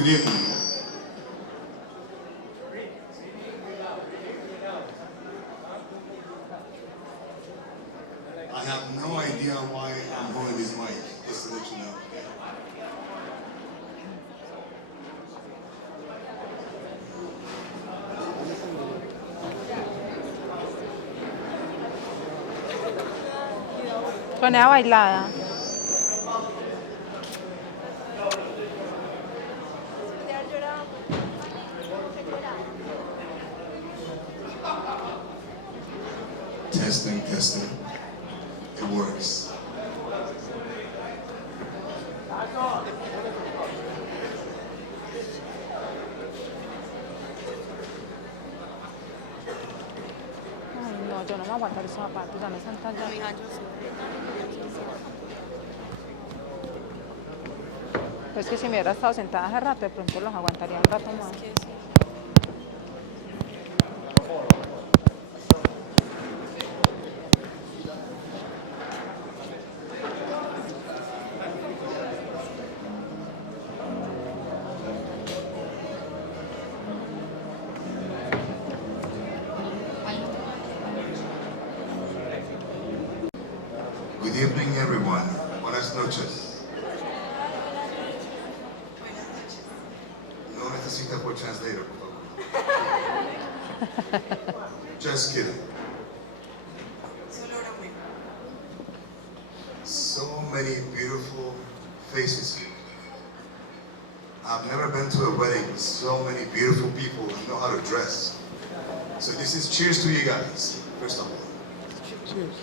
Good evening. I have no idea why I'm holding this mic, just to let you know. Tonea bailada. Testing, testing. It works. Ay, no, yo no me voy a aguantar esos zapatos, ya me están tan Pues que si me hubiera estado sentada hace rato, de pronto los aguantaría un rato más. Good evening, everyone. Buenas noches. No necesita por translator, por favor. Just kidding. So many beautiful faces here. I've never been to a wedding with so many beautiful people who know how to dress. So this is cheers to you guys, first of all. Cheers.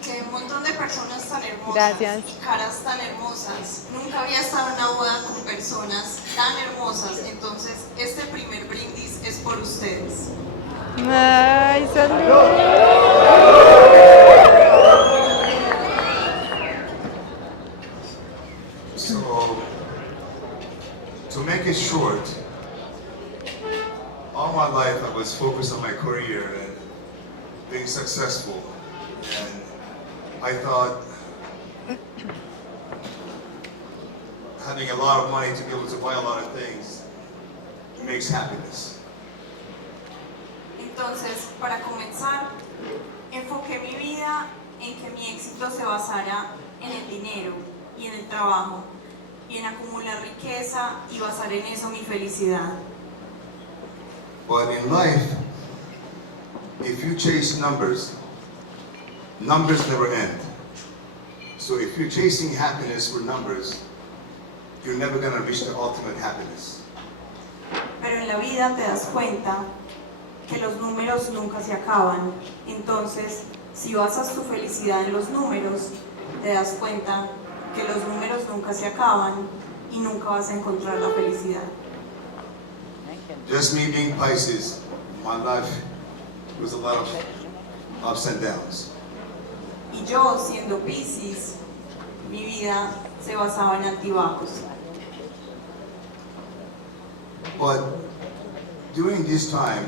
Que un montón de personas tan hermosas Gracias. y caras tan hermosas. Nunca había estado en una boda con personas tan hermosas. Entonces, este primer brindis es por ustedes. Ay, salud. So, to make it short, all my life I was focused on my career and being successful. And I thought having a lot of money to be able to buy a lot of things makes happiness. Entonces, para comenzar, enfoqué mi vida en que mi éxito se basara en el dinero y en el trabajo y en acumular riqueza y basar en eso mi felicidad. But in life, if you chase numbers, numbers never end. So if you're chasing happiness for numbers, you're never going to reach the ultimate happiness. Pero en la vida te das cuenta que los números nunca se acaban. Entonces, si basas tu felicidad en los números, te das cuenta que los números nunca se acaban y nunca vas a encontrar la felicidad. Just me being Pisces, my life was a lot of ups and downs. Y yo, siendo Piscis, mi vida se basaba en altibajos. But during this time,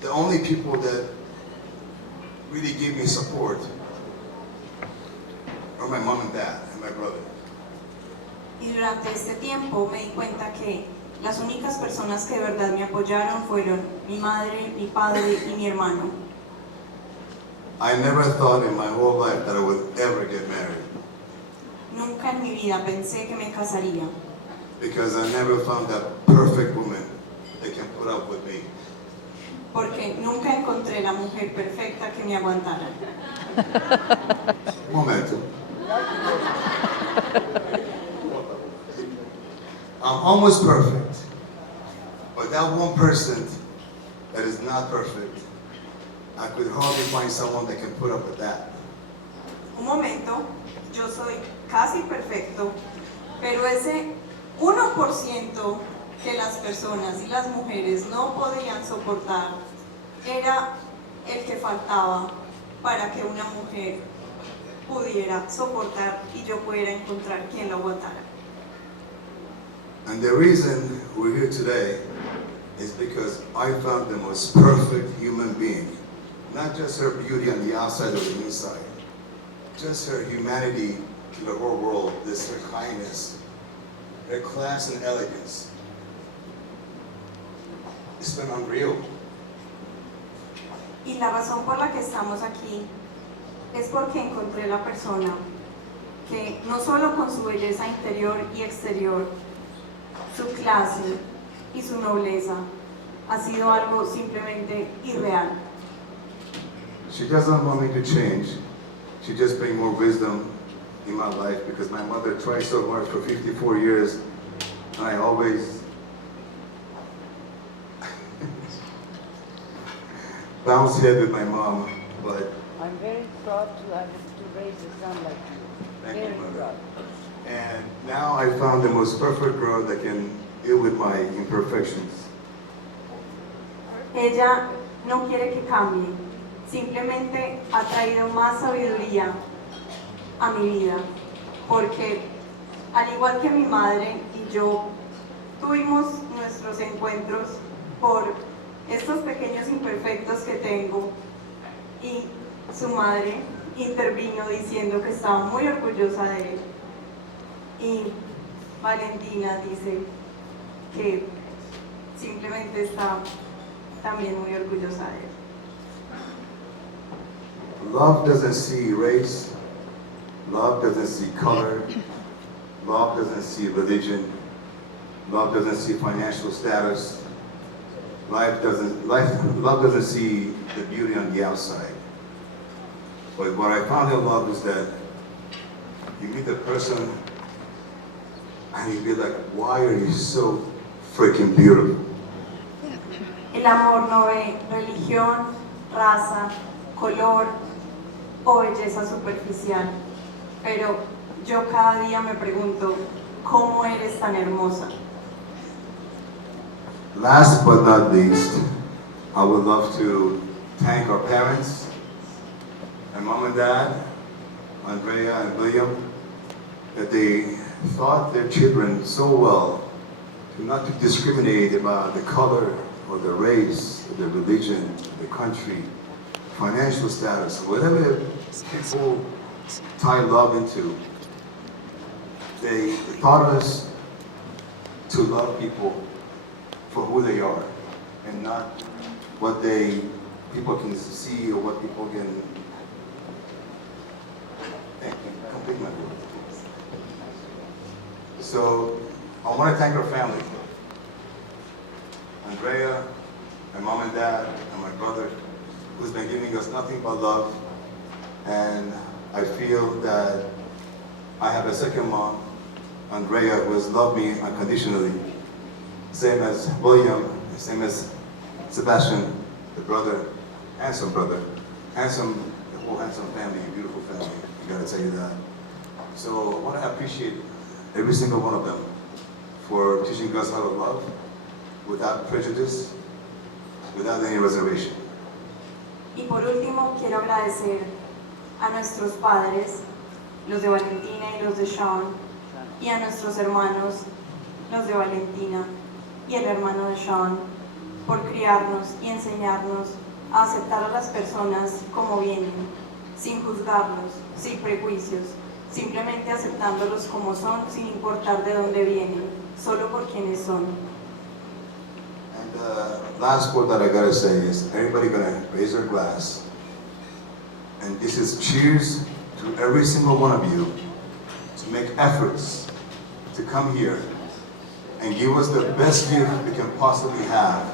the only people that really gave me support are my mom and dad and my brother. Y durante este tiempo me di cuenta que las únicas personas que de verdad me apoyaron fueron mi madre, mi padre y mi hermano. I never thought in my whole life that I would ever get married Nunca en mi vida pensé que me casaría, because I never found that perfect woman that can put up with me. porque nunca encontré la mujer perfecta que me aguantara. Momento. I'm almost perfect, but that 1% that is not perfect, I could hardly find someone that can put up with that. Un momento, yo soy casi perfecto, pero ese 1% que las personas y las mujeres no podían soportar era el que faltaba para que una mujer pudiera soportar y yo pudiera encontrar quien lo aguantara. And the reason we're here today is because I found the most perfect human being. Not just her beauty on the outside or the inside, just her humanity to the whole world, this her kindness, their class and elegance. It's been unreal. Y la razón por la que estamos aquí es porque encontré la persona que no solo con su belleza interior y exterior, su clase y su nobleza ha sido algo simplemente irreal. She doesn't want me to change. She just brings more wisdom in my life because my mother tried so hard for 54 years and I always bounced head with my mom, but I'm very proud to raise a son like you. thank you, Very mother. proud. And now I found the most perfect girl that can deal with my imperfections. Ella no quiere que cambie, simplemente ha traído más sabiduría a mi vida, porque al igual que mi madre y yo tuvimos nuestros encuentros por estos pequeños imperfectos que tengo, y su madre intervino diciendo que estaba muy orgullosa de él, y Valentina dice que simplemente está también muy orgullosa de él. Love doesn't see race, love doesn't see color, love doesn't see religion, love doesn't see financial status, love doesn't see the beauty on the outside. But what I found in love is that you meet the person and you be like, why are you so freaking beautiful? El amor no ve religión, raza, color o belleza superficial, pero yo cada día me pregunto, ¿cómo eres tan hermosa? Last but not least, I would love to thank our parents, my mom and dad, Andrea and William, that they taught their children so well to not to discriminate about the color or the race, or the religion, the country, financial status, whatever people tie love into. They taught us to love people for who they are and not what people can see or what people can complete my word. So I want to thank our family. Andrea, my mom and dad, and my brother, who's been giving us nothing but love. And I feel that I have a second mom, Andrea, who has loved me unconditionally. Same as William, same as Sebastian, the brother, handsome, the whole handsome family, beautiful family, I gotta tell you that. So I want to appreciate every single one of them for teaching us how to love without prejudice, without any reservation. Y por último, quiero agradecer a nuestros padres, los de Valentina y los de Sean, y a nuestros hermanos, los de Valentina y el hermano de Sean, por criarnos y enseñarnos a aceptar a las personas como vienen, sin juzgarlos, sin prejuicios, simplemente aceptándolos como son, sin importar de dónde vienen, solo por quienes son. And the last word that I gotta say is, everybody gonna raise their glass. And this is cheers to every single one of you to make efforts to come here and give us the best gift we can possibly have,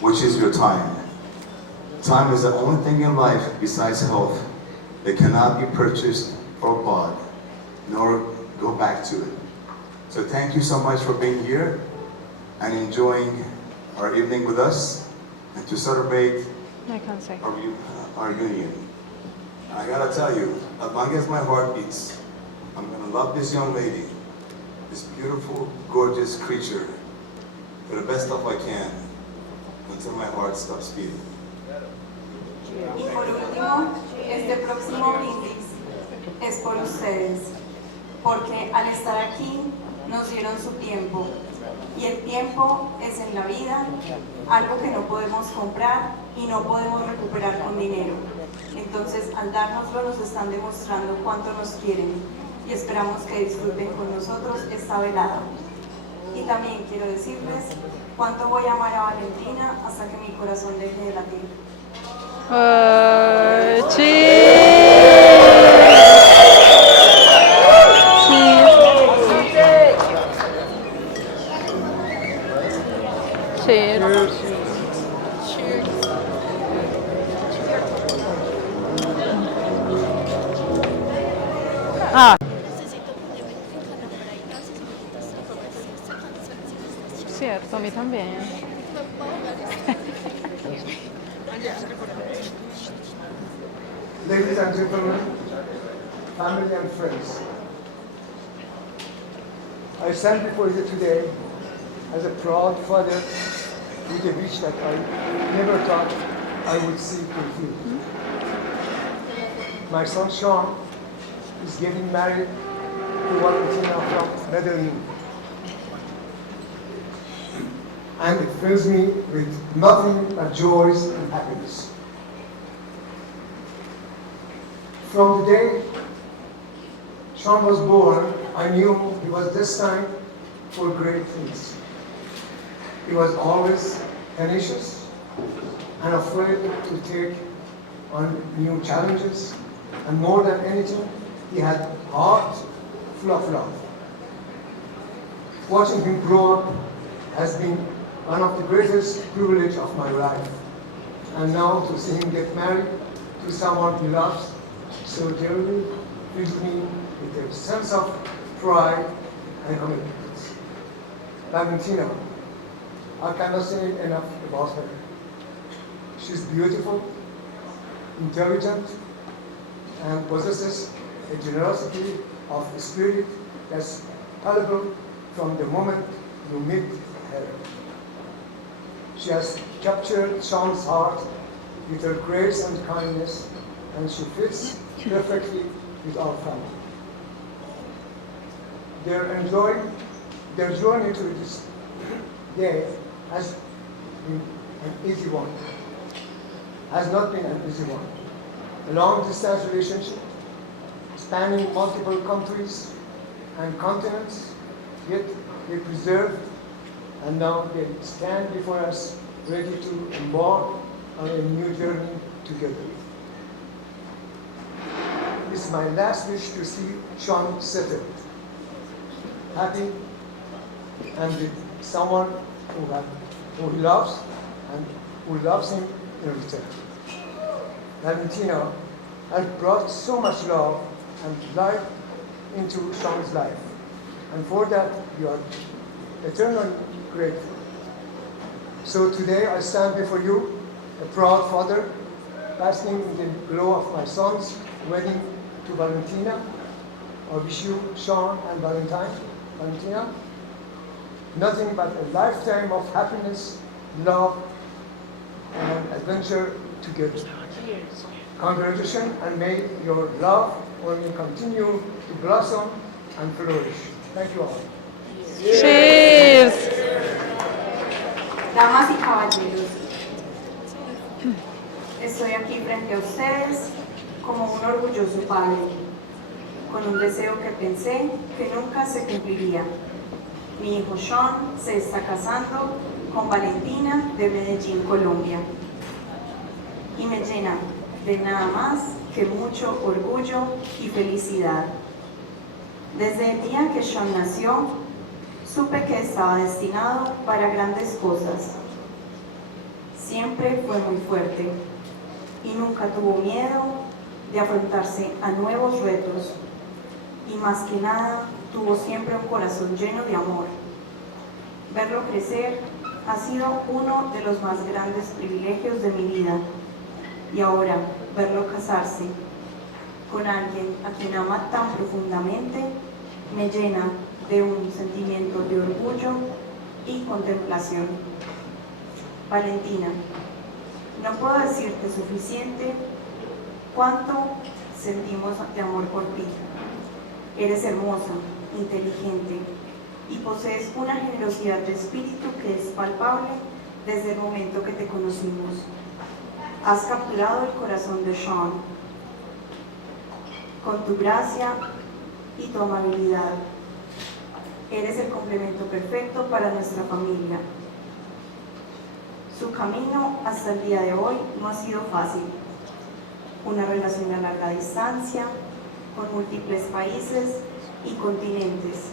which is your time. Time is the only thing in life besides health that cannot be purchased or bought, nor go back to it. So thank you so much for being here and enjoying our evening with us and to celebrate Me cansé. our union. I gotta tell you, as long as my heart beats, I'm gonna love this young lady, this beautiful, gorgeous creature, for the best of I can, until my heart stops beating. Y por último, este próximo brindis es por ustedes, porque al estar aquí nos dieron su tiempo, y el tiempo es en la vida algo que no podemos comprar y no podemos recuperar con dinero. Entonces, al dárnoslo nos están demostrando cuánto nos quieren. y esperamos que disfruten con nosotros esta velada. Y también quiero decirles cuánto voy a amar a Valentina hasta que mi corazón deje de latir. Cheers. Ah, cierto, a mí también. Ladies and gentlemen, family and friends, I stand before you today as a proud father with a wish that I never thought I would see fulfilled. My son Sean is getting married to Valentina from Medellin. And it fills me with nothing but joys and happiness. From the day Sean was born, I knew he was destined for great things. He was always tenacious and afraid to take on new challenges, and more than anything, he had a heart full of love. Watching him grow up has been one of the greatest privileges of my life. And now to see him get married to someone he loves so dearly fills me with a sense of pride and commitment. Valentina, I cannot say enough about her. She's beautiful, intelligent, and possesses a generosity of spirit that's palpable from the moment you meet her. She has captured Sean's heart with her grace and kindness, and she fits perfectly with our family. Their journey to this day has been an easy one. Has not been an easy one. A long-distance relationship spanning multiple countries and continents, yet they preserve, and now they stand before us ready to embark on a new journey together. It's my last wish to see Sean settled, happy, and with someone who he loves and who loves him in return. Valentina has brought so much love and life into Sean's life, and for that we are eternally grateful. So today I stand before you, a proud father, basking in the glow of my son's wedding to Valentina. I wish you, Sean and Valentina, nothing but a lifetime of happiness, love, and adventure together. Cheers. Congratulations, and may your love only continue to blossom and flourish. Thank you all. Cheers. Damas y caballeros, estoy aquí frente a ustedes como un orgulloso padre, con un deseo que pensé que nunca se cumpliría. Mi hijo Sean se está casando con Valentina de Medellín, Colombia. Y me llena de nada más que mucho orgullo y felicidad. Desde el día que Sean nació, supe que estaba destinado para grandes cosas. Siempre fue muy fuerte y nunca tuvo miedo de afrontarse a nuevos retos. Y más que nada, tuvo siempre un corazón lleno de amor. Verlo crecer ha sido uno de los más grandes privilegios de mi vida. Y ahora, verlo casarse con alguien a quien ama tan profundamente me llena de un sentimiento de orgullo y contemplación. Valentina, no puedo decirte suficiente cuánto sentimos de amor por ti. Eres hermosa, inteligente y posees una generosidad de espíritu que es palpable desde el momento que te conocimos. Has capturado el corazón de Sean. Con tu gracia y tu amabilidad. Eres el complemento perfecto para nuestra familia. Su camino hasta el día de hoy no ha sido fácil. Una relación a larga distancia, con múltiples países y continentes.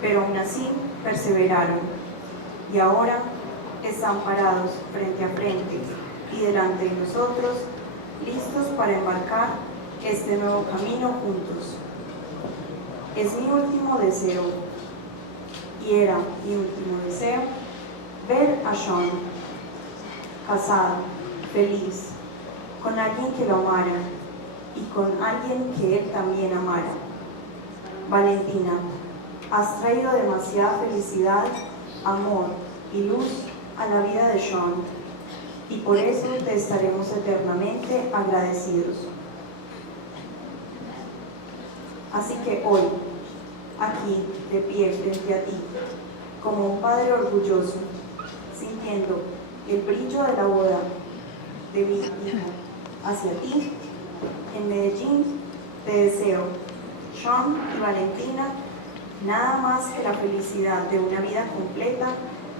Pero aún así perseveraron y ahora están parados frente a frente y delante de nosotros, listos para embarcar este nuevo camino juntos. Es mi último deseo, y era mi último deseo, ver a Sean casado, feliz, con alguien que lo amara y con alguien que él también amara. Valentina, has traído demasiada felicidad, amor y luz a la vida de Sean, y por eso te estaremos eternamente agradecidos. Así que hoy, aquí, de pie frente a ti, como un padre orgulloso, sintiendo el brillo de la boda de mi hijo hacia ti, en Medellín, te deseo, Sean y Valentina, nada más que la felicidad de una vida completa,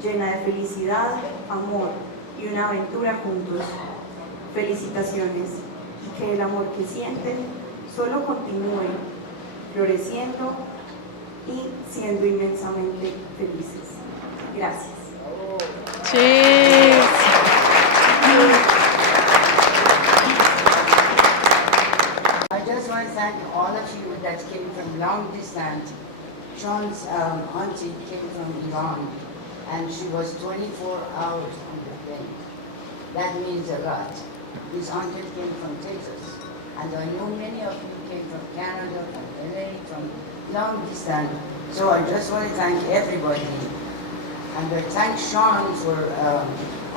llena de felicidad, amor y una aventura juntos. Felicitaciones, y que el amor que sienten solo continúe floreciendo y siendo inmensamente felices. Gracias. Cheers. I just want to thank all of you that came from long distance. Sean's auntie came from Iran, and she was 24 hours on the plane. That means a lot. His uncle came from Texas, and I know many of you came from Canada, from LA, from long distance. So I just want to thank everybody, and I thank Sean for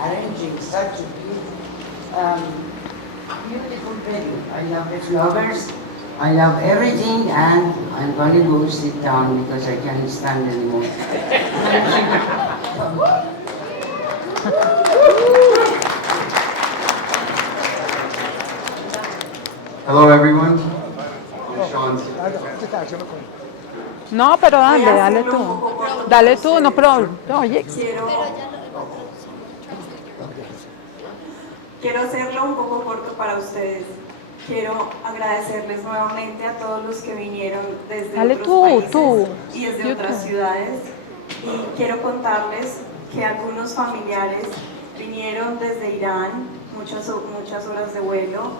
arranging such a beautiful wedding. I love the flowers. I love everything, and I'm going to go sit down because I can't stand anymore. Hello, everyone. I'm Sean. No, pero dale, Voy a dale hacerlo un tú. poco corto Dale para tú, no, pero, ustedes. oye. Quiero hacerlo un poco corto para ustedes. Quiero agradecerles nuevamente a todos los que vinieron desde Dale otros tú, países tú. y desde Yo otras tú. ciudades. Y quiero contarles que algunos familiares vinieron desde Irán, muchas horas de vuelo,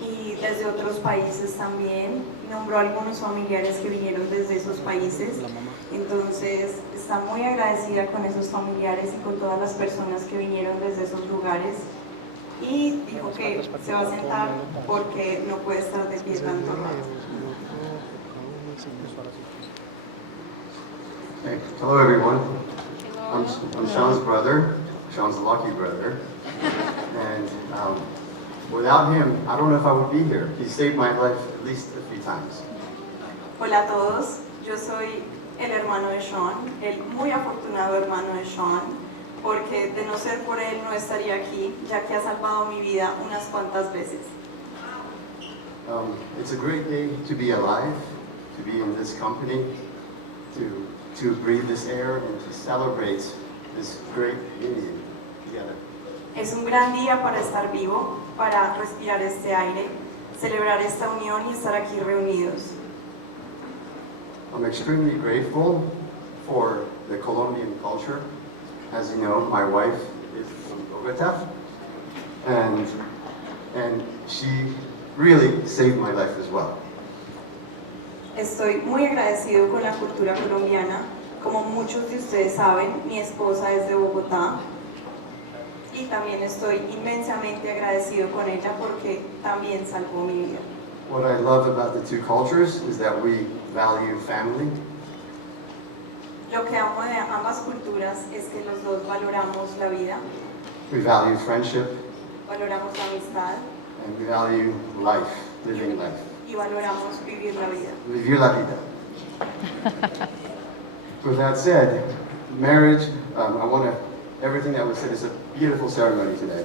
y desde otros países también. Nombró algunos familiares que vinieron desde esos países. Entonces, está muy agradecida con esos familiares y con todas las personas que vinieron desde esos lugares. Y dijo que se va a sentar porque no puede estar de pie tanto rato. Okay. Hello, everyone. I'm Sean's brother. Sean's lucky brother. And without him, I don't know if I would be here. He saved my life at least a few times. Hola a todos, yo soy el hermano de Sean, el muy afortunado hermano de Sean, porque de no ser por él no estaría aquí, ya que ha salvado mi vida unas cuantas veces. It's a great day to be alive, to be in this company, to breathe this air, and to celebrate this great union together. Es un gran día para estar vivo, para respirar este aire, celebrar esta unión y estar aquí reunidos. I'm extremely grateful for the Colombian culture. As you know, my wife is from Bogota, and she really saved my life as well. Estoy muy agradecido con la cultura colombiana. Como muchos de ustedes saben, mi esposa es de Bogotá y también estoy inmensamente agradecido con ella porque también salvó mi vida. What I love about the two cultures is that we value family, Lo que amo de ambas culturas es que los dos valoramos la vida, we value friendship, valoramos la amistad and we value life, living life. y valoramos vivir la vida. Vivir la vida. With that said, marriage, everything that was said is a beautiful ceremony today.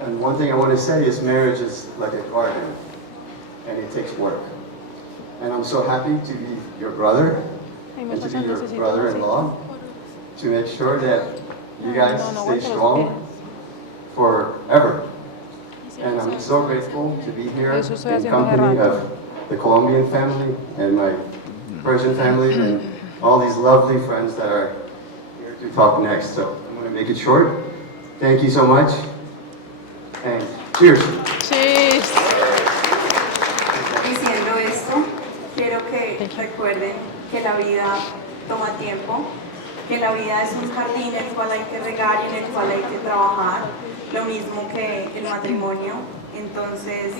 And one thing I want to say is marriage is like a garden, and it takes work. And I'm so happy to be your brother Hay and to muchos be que your necesitan así. brother-in-law, to make sure that you guys No, no stay aguanta los strong pies. forever. And I'm so grateful to be here Eso estoy in haciendo hace company rato. of the Colombian family and my Persian family and all these lovely friends that are here to talk next. So I'm going to make it short. Thank you so much. And cheers. Cheers. Diciendo esto, quiero que recuerden que la vida toma tiempo, que la vida es un jardín el cual hay que regar y en el cual hay que trabajar, lo mismo que el matrimonio. Entonces,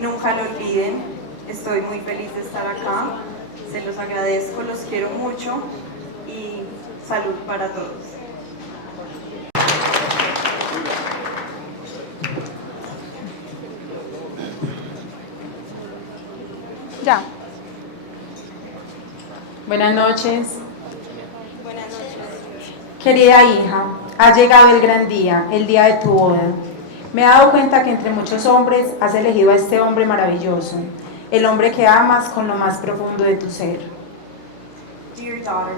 nunca lo olviden. Estoy muy feliz de estar acá, se los agradezco, los quiero mucho y salud para todos. Ya. Buenas noches. Buenas noches. Querida hija, ha llegado el gran día, el día de tu boda. Me he dado cuenta que entre muchos hombres has elegido a este hombre maravilloso, el hombre que amas con lo más profundo de tu ser. Dear daughter,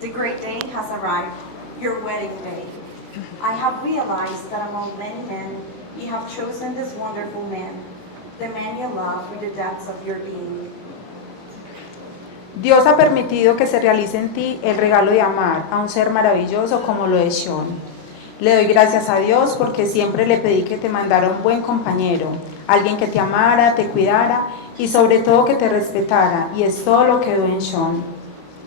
the great day has arrived, your wedding day. I have realized that among many men, you have chosen this wonderful man, the man you love with the depths of your being. Dios ha permitido que se realice en ti el regalo de amar a un ser maravilloso como lo es Sean. Le doy gracias a Dios porque siempre le pedí que te mandara un buen compañero, alguien que te amara, te cuidara y sobre todo que te respetara, y es todo lo que veo en Sean.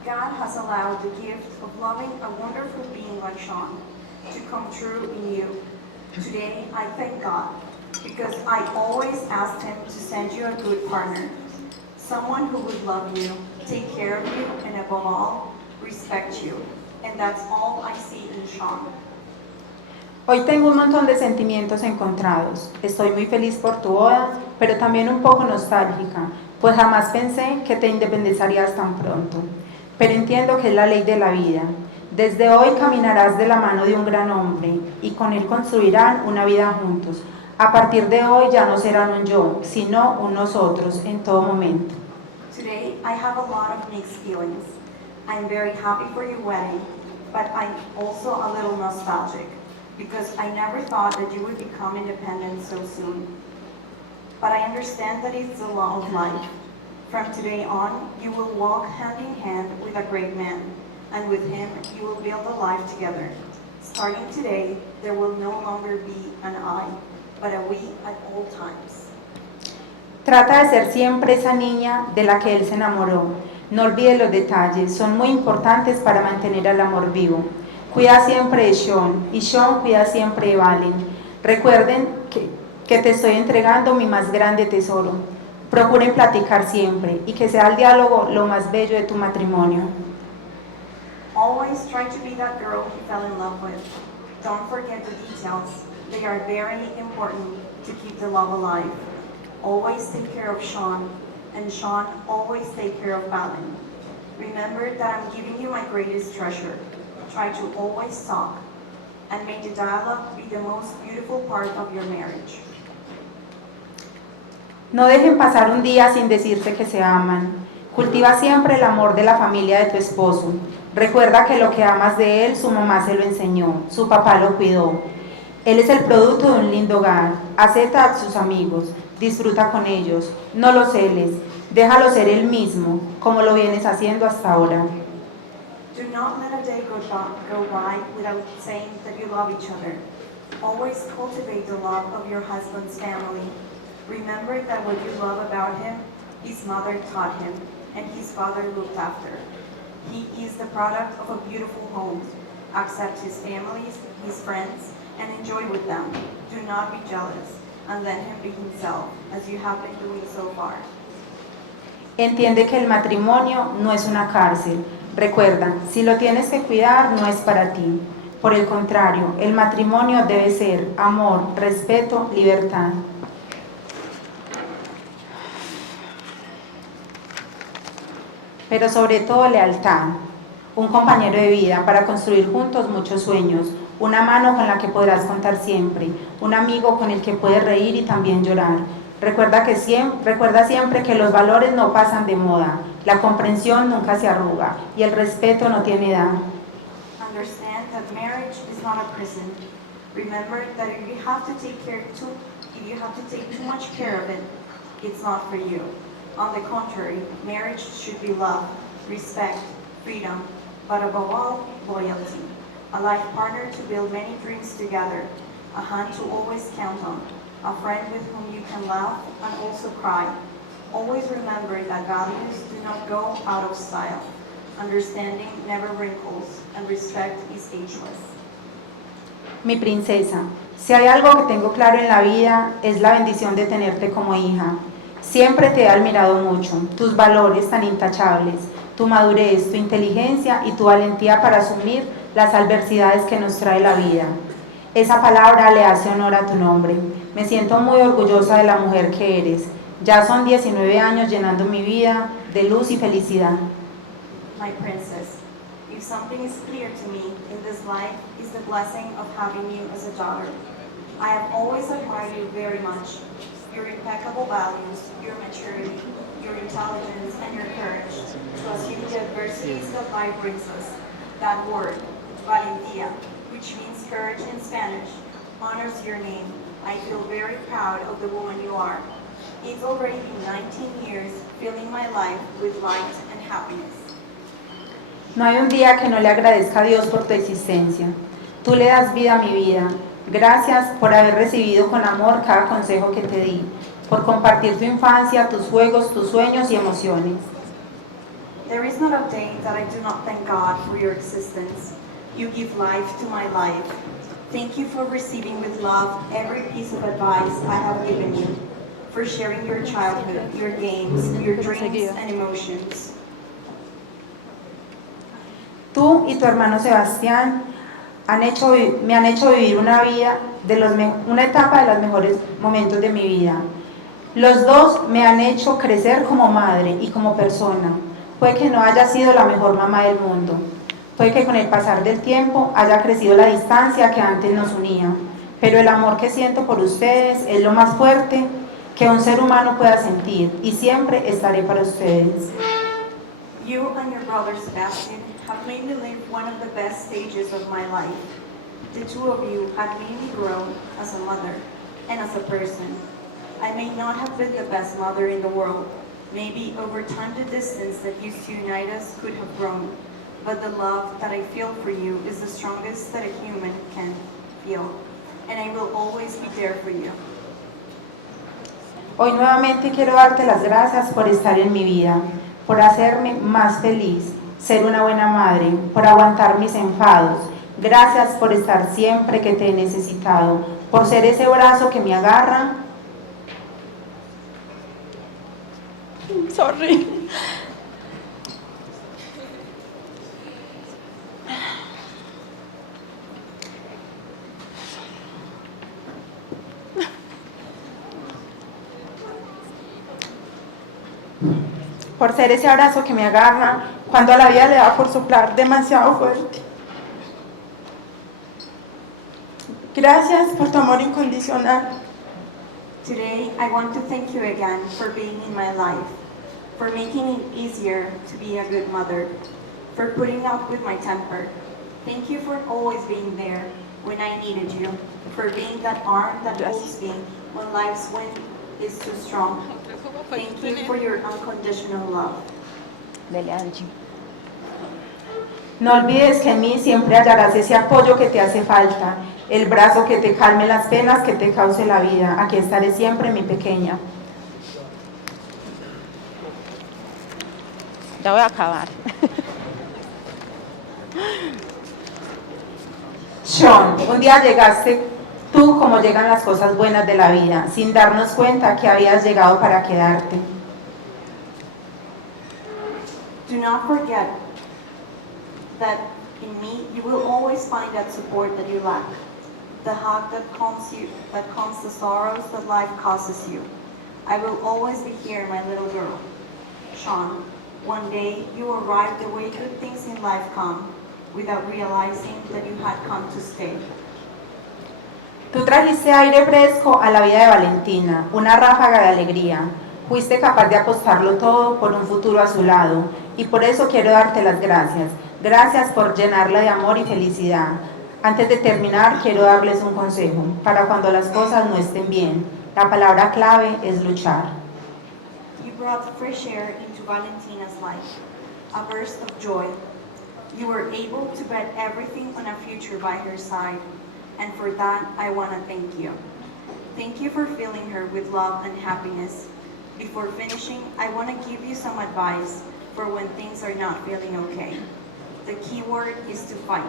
God has allowed the gift of loving a wonderful being like Sean to come true in you. Today, I thank God because I always asked him to send you a good partner, someone who would love you, take care of you, and above all, respect you. And that's all I see in Sean. Hoy tengo un montón de sentimientos encontrados. Estoy muy feliz por tu boda, pero también un poco nostálgica, pues jamás pensé que te independizarías tan pronto. Pero entiendo que es la ley de la vida. Desde hoy caminarás de la mano de un gran hombre y con él construirán una vida juntos. A partir de hoy ya no serán un yo, sino un nosotros en todo momento. Today, I have a lot of mixed feelings. I'm very happy for your wedding, but I'm also a little nostalgic because I never thought that you would become independent so soon. But I understand that it's the law of life. From today on, you will walk hand in hand with a great man, and with him, you will build a life together. Starting today, there will no longer be an I, but a we at all times. Trata de ser siempre esa niña de la que él se enamoró. No olvides los detalles, son muy importantes para mantener el amor vivo. Cuida siempre de Sean y Sean cuida siempre de Valen. Recuerden que te estoy entregando mi más grande tesoro. Procuren platicar siempre y que sea el diálogo lo más bello de tu matrimonio. Always try to be that girl he fell in love with. Don't forget the details. They are very important to keep the love alive. Always take care of Sean, and Sean always take care of Valen. Remember that I'm giving you my greatest treasure. Try to always talk, and make the dialogue be the most beautiful part of your marriage. No dejen pasar un día sin decirse que se aman. Cultiva siempre el amor de la familia de tu esposo. Recuerda que lo que amas de él, su mamá se lo enseñó, su papá lo cuidó. Él es el producto de un lindo hogar. Acepta a sus amigos, disfruta con ellos, no los celes, déjalo ser él mismo, como lo vienes haciendo hasta ahora. Do not let a day go by without saying that you love each other. Always cultivate the love of your husband's family. Remember that what you love about him, his mother taught him, and his father looked after. He is the product of a beautiful home. Accept his families, his friends, and enjoy with them. Do not be jealous, and let him be himself, as you have been doing so far. Entiende que el matrimonio no es una cárcel. Recuerda, si lo tienes que cuidar, no es para ti. Por el contrario, el matrimonio debe ser amor, respeto, libertad. Pero sobre todo lealtad, un compañero de vida para construir juntos muchos sueños, una mano con la que podrás contar siempre, un amigo con el que puedes reír y también llorar. Recuerda siempre que los valores no pasan de moda, la comprensión nunca se arruga y el respeto no tiene edad. Understand that marriage is not a prison. Remember that if you have to take too much care of it, it's not for you. On the contrary, marriage should be love, respect, freedom, but above all, loyalty. A life partner to build many dreams together, a hand to always count on, a friend with whom you can laugh and also cry. Always remember that values do not go out of style. Understanding never wrinkles, and respect is ageless. Mi princesa, si hay algo que tengo claro en la vida es la bendición de tenerte como hija. Siempre te he admirado mucho, tus valores tan intachables, tu madurez, tu inteligencia y tu valentía para asumir las adversidades que nos trae la vida. Esa palabra le hace honor a tu nombre. Me siento muy orgullosa de la mujer que eres. Ya son 19 años llenando mi vida de luz y felicidad. My princess, if something is clear to me in this life is the blessing of having you as a daughter. I have always admired you very much. Your impeccable values, your maturity, your intelligence, and your courage to assume the adversities that life brings us. That word, Valentina, which means courage in Spanish, honors your name. I feel very proud of the woman you are. It's already been 19 years filling my life with light and happiness. No hay un día que no le agradezca a Dios por tu existencia. Tú le das vida a mi vida. Gracias por haber recibido con amor cada consejo que te di, por compartir tu infancia, tus juegos, tus sueños y emociones. There is not a day that I do not thank God for your existence. You give life to my life. Thank you for receiving with love every piece of advice I have given you, for sharing your childhood, your games, your dreams and emotions. Tú y tu hermano Sebastián me han hecho vivir una etapa de los mejores momentos de mi vida. Los dos me han hecho crecer como madre y como persona. Puede que no haya sido la mejor mamá del mundo. Puede que con el pasar del tiempo haya crecido la distancia que antes nos unía. Pero el amor que siento por ustedes es lo más fuerte que un ser humano pueda sentir y siempre estaré para ustedes. You and your brother Sebastian have made me live one of the best stages of my life. The two of you have made me grow as a mother and as a person. I may not have been the best mother in the world. Maybe over time the distance that used to unite us could have grown. But the love that I feel for you is the strongest that a human can feel. And I will always be there for you. Hoy nuevamente quiero darte las gracias por estar en mi vida, por hacerme más feliz, ser una buena madre, por aguantar mis enfados. Gracias por estar siempre que te he necesitado, por ser ese brazo que me agarra. Sorry. Por ser ese abrazo que me agarra cuando a la vida le da por soplar demasiado fuerte. Gracias por tu amor incondicional. Today, I want to thank you again for being in my life, for making it easier to be a good mother, for putting up with my temper. Thank you for always being there when I needed you, for being that arm that holds me when life's wind is too strong. Thank you for your unconditional love. No olvides que en mí siempre hallarás ese apoyo que te hace falta, el brazo que te calme las penas que te cause la vida. Aquí estaré siempre, mi pequeña. Ya voy a acabar. Sean, un día llegaste tú como llegan las cosas buenas de la vida, sin darnos cuenta que habías llegado para quedarte. Do not forget that in me you will always find that support that you lack, the hug that calms the sorrows that life causes you. I will always be here, my little girl. Sean, one day you arrived the way good things in life come, without realizing that you had come to stay. Tú trajiste aire fresco a la vida de Valentina, una ráfaga de alegría. Fuiste capaz de apostarlo todo por un futuro a su lado, y por eso quiero darte las gracias. Gracias por llenarla de amor y felicidad. Antes de terminar, quiero darles un consejo para cuando las cosas no estén bien. La palabra clave es luchar. You brought fresh air into Valentina's life, a burst of joy. You were able to bet everything on a future by her side, and for that I want to thank you. Thank you for filling her with love and happiness. Before finishing, I want to give you some advice for when things are not feeling okay. The key word is to fight.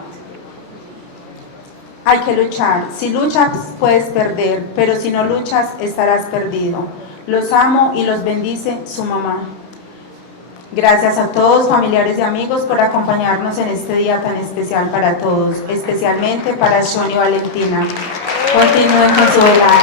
Hay que luchar. Si luchas, puedes perder, pero si no luchas, estarás perdido. Los amo y los bendice su mamá. Gracias a todos, familiares y amigos, por acompañarnos en este día tan especial para todos, especialmente para Sean y Valentina. Continúen con su velada.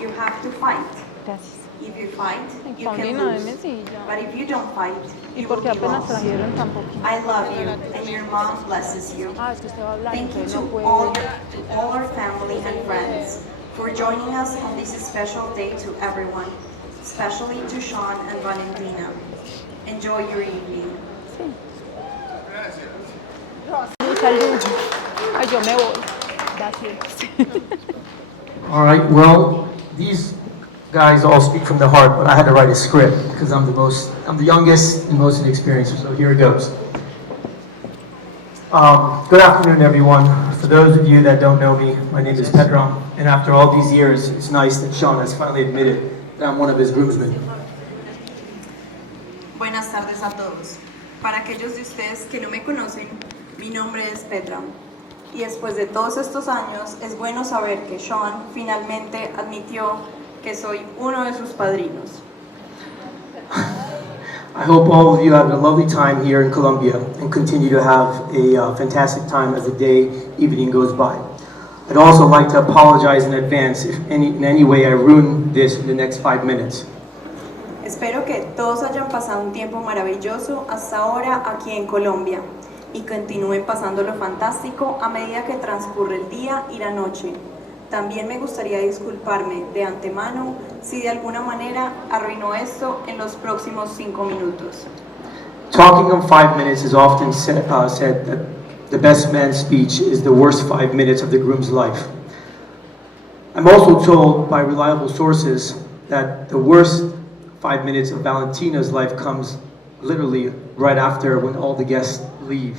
You have to fight. Gracias. If you fight, you can Paulina, deme lose. silla. But if you don't fight, ¿Y you por will qué be apenas lost. trajeron tan poquito? I love you, and your mom blesses you. Ah, es que usted va a hablar, Thank you entonces no to puede. all our family and friends for joining us on this special day to everyone, especially to Sean and Valentina. Enjoy your evening. Mucha luz. Ay, yo me voy. Gracias. All right, well, these guys all speak from the heart, but I had to write a script because I'm the youngest and most inexperienced, so here it goes. Good afternoon, everyone. For those of you that don't know me, my name is Pedro, and after all these years, it's nice that Sean has finally admitted that I'm one of his groomsmen. Buenas tardes a todos. Para aquellos de ustedes que no me conocen, mi nombre es Petra. Y después de todos estos años, es bueno saber que Sean finalmente admitió que soy uno de sus padrinos. I hope all of you have a lovely time here in Colombia and continue to have a fantastic time as the evening goes by. I'd also like to apologize in advance if in any way I ruin this in the next 5 minutes. Espero que todos hayan pasado un tiempo maravilloso hasta ahora aquí en Colombia y continúen pasándolo fantástico a medida que transcurre el día y la noche. También me gustaría disculparme de antemano si de alguna manera arruinó esto en los próximos 5 minutos. Talking in 5 minutes is often said that the best man's speech is the worst 5 minutes of the groom's life. I'm also told by reliable sources that the worst 5 minutes of Valentina's life comes literally right after when all the guests leave.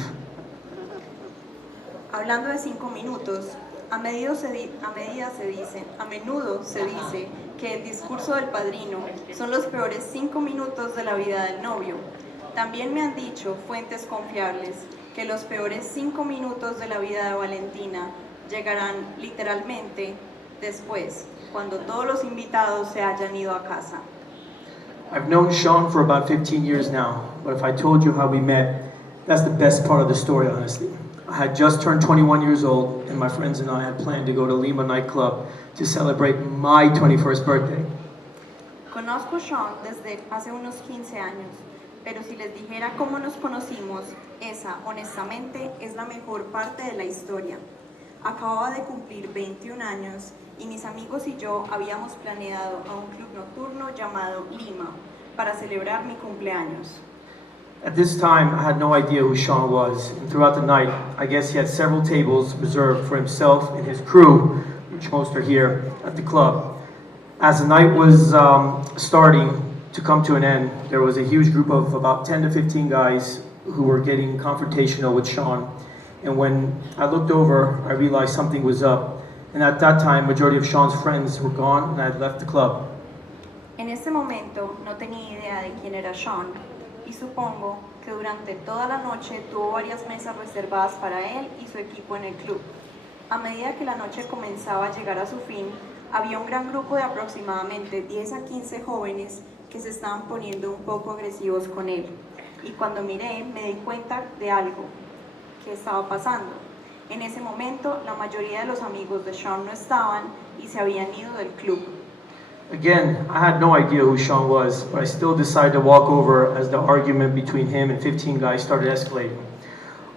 Hablando de 5 minutos, a menudo se dice que el discurso del padrino son los peores 5 minutos de la vida del novio. También me han dicho fuentes confiables que los peores 5 minutos de la vida de Valentina llegarán literalmente después, cuando todos los invitados se hayan ido a casa. I've known Sean for about 15 years now, but if I told you how we met, that's the best part of the story, honestly. I had just turned 21 years old, and my friends and I had planned to go to Lima nightclub to celebrate my 21st birthday. Conozco a Sean desde hace unos 15 años, pero si les dijera cómo nos conocimos, esa, honestamente, es la mejor parte de la historia. Acababa de cumplir 21 años y mis amigos y yo habíamos planeado a un club nocturno llamado Lima para celebrar mi cumpleaños. At this time, I had no idea who Sean was, and throughout the night, I guess he had several tables reserved for himself and his crew, which most are here at the club. As the night was starting to come to an end, there was a huge group of about 10 to 15 guys who were getting confrontational with Sean. And when I looked over, I realized something was up. And at that time, majority of Sean's friends were gone, and I had left the club. En ese momento no tenía idea de quién era Sean y supongo que durante toda la noche tuvo varias mesas reservadas para él y su equipo en el club. A medida que la noche comenzaba a llegar a su fin, había un gran grupo de aproximadamente 10 a 15 jóvenes que se estaban poniendo un poco agresivos con él. Y cuando miré, me di cuenta de algo que estaba pasando. En ese momento, la mayoría de los amigos de Sean no estaban y se habían ido del club. Again, I had no idea who Sean was, but I still decided to walk over as the argument between him and 15 guys started escalating.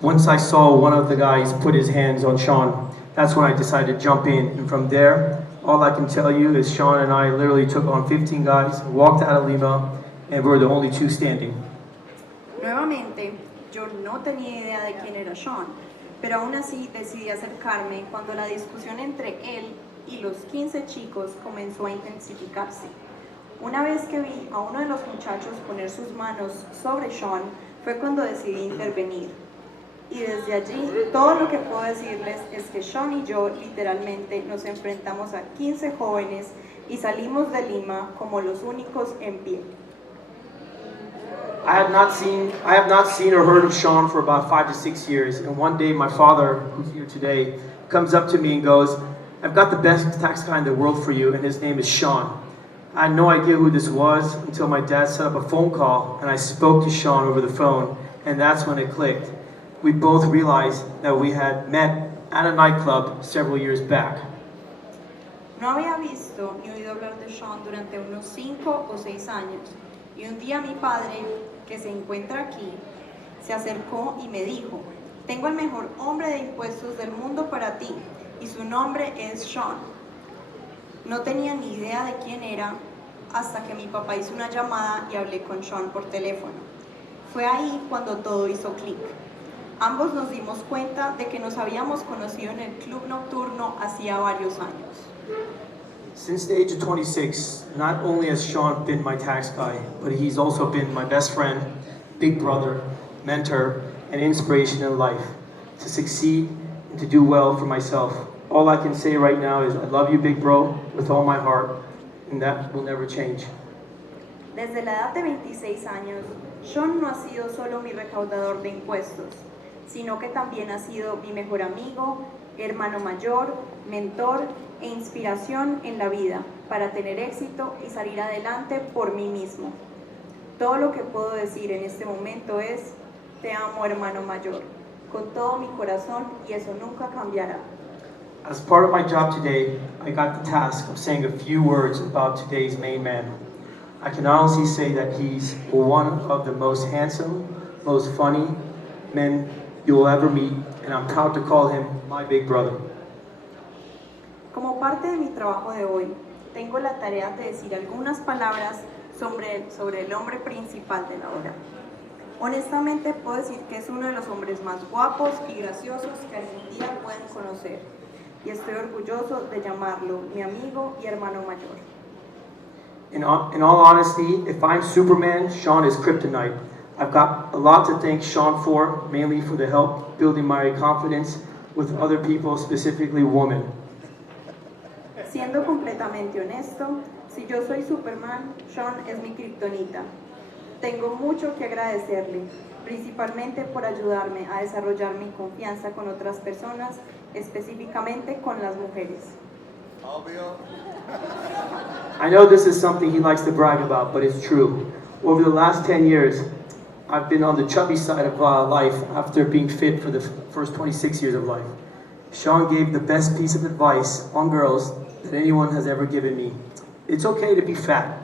Once I saw one of the guys put his hands on Sean, that's when I decided to jump in. And from there, all I can tell you is Sean and I literally took on 15 guys, walked out of Lima, and we're the only two standing. Nuevamente, yo no tenía idea de quién era Sean, pero aún así decidí acercarme cuando la discusión entre él y los 15 chicos comenzó a intensificarse. Una vez que vi a uno de los muchachos poner sus manos sobre Sean, fue cuando decidí intervenir. Y desde allí, todo lo que puedo decirles es que Sean y yo literalmente nos enfrentamos a 15 jóvenes y salimos de Lima como los únicos en pie. I have not seen or heard of Sean for about 5 to 6 years, and one day my father, who's here today, comes up to me and goes, "I've got the best tax guy in the world for you, and his name is Sean." I had no idea who this was until my dad set up a phone call, and I spoke to Sean over the phone, and that's when it clicked. We both realized that we had met at a nightclub several years back. No había visto ni oído hablar de Sean durante unos 5 o 6 años, y un día mi padre, que se encuentra aquí, se acercó y me dijo, tengo el mejor hombre de impuestos del mundo para ti, y su nombre es Sean. No tenía ni idea de quién era hasta que mi papá hizo una llamada y hablé con Sean por teléfono. Fue ahí cuando todo hizo clic. Ambos nos dimos cuenta de que nos habíamos conocido en el club nocturno hacía varios años. Since the age of 26, not only has Sean been my tax guy, but he's also been my best friend, big brother, mentor, and inspiration in life to succeed and to do well for myself. All I can say right now is I love you, big bro, with all my heart, and that will never change. Desde la edad de 26 años, Sean no ha sido solo mi recaudador de impuestos, sino que también ha sido mi mejor amigo, hermano mayor, mentor e inspiración en la vida para tener éxito y salir adelante por mí mismo. Todo lo que puedo decir en este momento es, te amo, hermano mayor, con todo mi corazón, y eso nunca cambiará. As part of my job today, I got the task of saying a few words about today's main man. I can honestly say that he's one of the most handsome, most funny men you will ever meet, and I'm proud to call him my big brother. Como parte de mi trabajo de hoy, tengo la tarea de decir algunas palabras sobre el hombre principal de la hora. Honestamente puedo decir que es uno de los hombres más guapos y graciosos que algún día pueden conocer, y estoy orgulloso de llamarlo mi amigo y hermano mayor. In all honesty, if I'm Superman, Sean is kryptonite. I've got a lot to thank Sean for, mainly for the help building my confidence with other people, specifically women. Siendo completamente honesto, si yo soy Superman, Sean es mi kriptonita. Tengo mucho que agradecerle, principalmente por ayudarme a desarrollar mi confianza con otras personas, específicamente con las mujeres. I know this is something he likes to brag about, but it's true. Over the last 10 years, I've been on the chubby side of life after being fit for the first 26 years of life. Sean gave the best piece of advice on girls that anyone has ever given me. It's okay to be fat.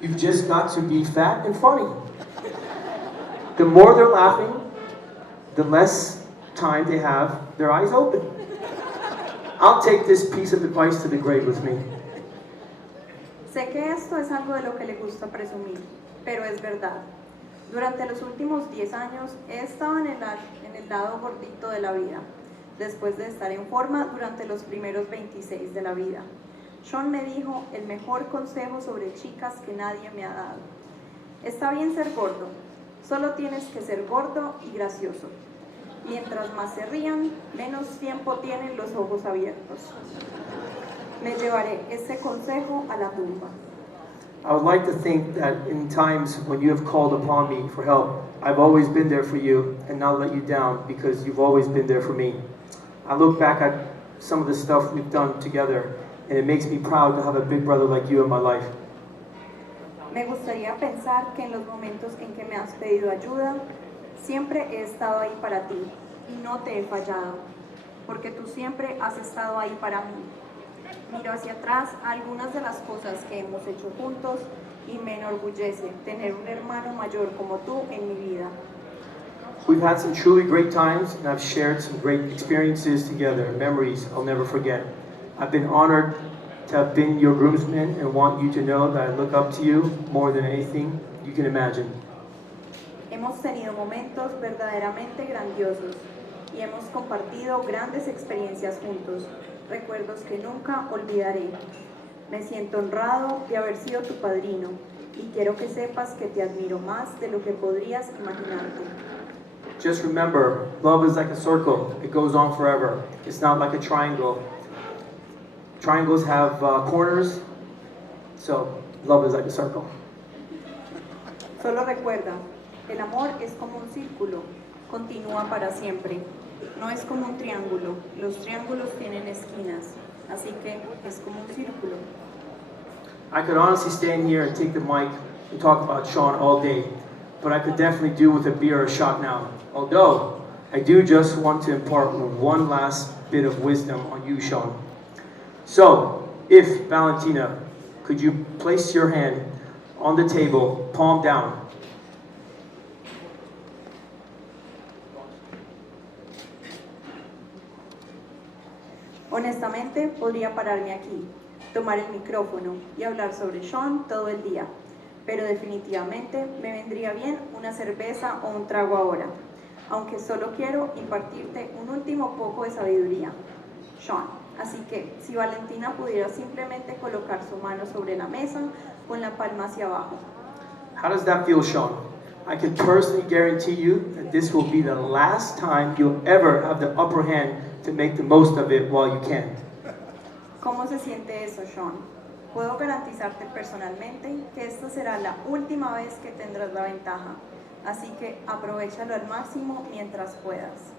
You've just got to be fat and funny. The more they're laughing, the less time they have their eyes open. I'll take this piece of advice to the grave with me. Sé que esto es algo de lo que le gusta presumir, pero es verdad. Durante los últimos 10 años he estado en el lado gordito de la vida, después de estar en forma durante los primeros 26 de la vida. Sean me dijo el mejor consejo sobre chicas que nadie me ha dado. Está bien ser gordo, solo tienes que ser gordo y gracioso. Mientras más se rían, menos tiempo tienen los ojos abiertos. Me llevaré este consejo a la tumba. I would like to think that in times when you have called upon me for help, I've always been there for you and not let you down because you've always been there for me. I look back at some of the stuff we've done together and it makes me proud to have a big brother like you in my life. Me gustaría pensar que en los momentos en que me has pedido ayuda, siempre he estado ahí para ti y no te he fallado, porque tú siempre has estado ahí para mí. Miro hacia atrás algunas de las cosas que hemos hecho juntos y me enorgullece tener un hermano mayor como tú en mi vida. We've had some truly great times, and I've shared some great experiences together, memories I'll never forget. I've been honored to have been your groomsman and want you to know that I look up to you more than anything you can imagine. Hemos tenido momentos verdaderamente grandiosos y hemos compartido grandes experiencias juntos, recuerdos que nunca olvidaré. Me siento honrado de haber sido tu padrino y quiero que sepas que te admiro más de lo que podrías imaginarte. Just remember, love is like a circle. It goes on forever. It's not like a triangle. Triangles have corners, so love is like a circle. Solo recuerda, el amor es como un círculo, continúa para siempre. No es como un triángulo, los triángulos tienen esquinas, así que es como un círculo. I could honestly stand here and take the mic and talk about Sean all day, but I could definitely do with a beer or a shot now. Although, I do just want to impart one last bit of wisdom on you, Sean. So, if, Valentina, could you place your hand on the table, palm down. Honestamente, podría pararme aquí, tomar el micrófono y hablar sobre Sean todo el día, pero definitivamente me vendría bien una cerveza o un trago ahora, aunque solo quiero impartirte un último poco de sabiduría, Sean. Así que, si Valentina pudiera simplemente colocar su mano sobre la mesa con la palma hacia abajo. How does that feel, Sean? I can personally guarantee you that this will be the last time you'll ever have the upper hand to make the most of it while you can. ¿Cómo se siente eso, Sean? Puedo garantizarte personalmente que esta será la última vez que tendrás la ventaja, así que aprovéchalo al máximo mientras puedas.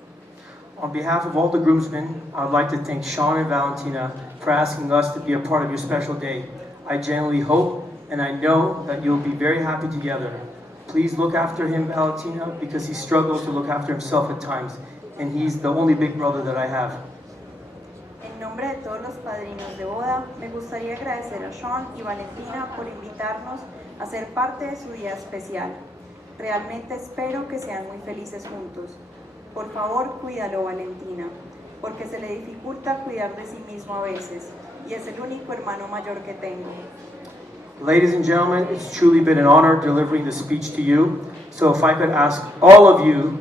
On behalf of all the groomsmen, I would like to thank Sean and Valentina for asking us to be a part of your special day. I genuinely hope and I know that you'll be very happy together. Please look after him, Valentina, because he struggles to look after himself at times, and he's the only big brother that I have. En nombre de todos los padrinos de boda, me gustaría agradecer a Sean y Valentina por invitarnos a ser parte de su día especial. Realmente espero que sean muy felices juntos. Por favor, cuídalo, Valentina, porque se le dificulta cuidar de sí mismo a veces, y es el único hermano mayor que tengo. Ladies and gentlemen, it's truly been an honor delivering the speech to you. So if I could ask all of you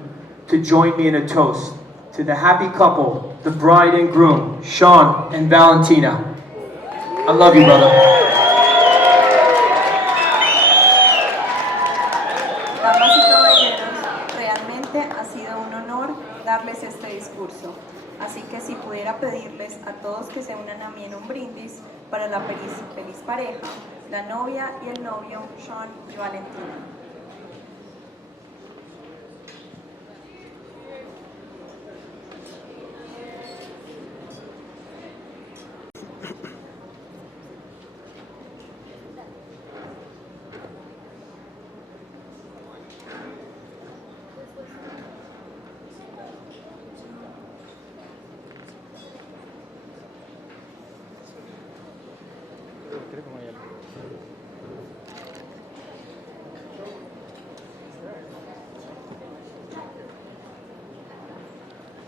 to join me in a toast to the happy couple, the bride and groom, Sean and Valentina. I love you, brother. Damas y caballeros, realmente ha sido un honor darles este discurso. Así que si pudiera pedirles a todos que se unan a mí en un brindis para la feliz pareja, la novia y el novio, Sean y Valentina.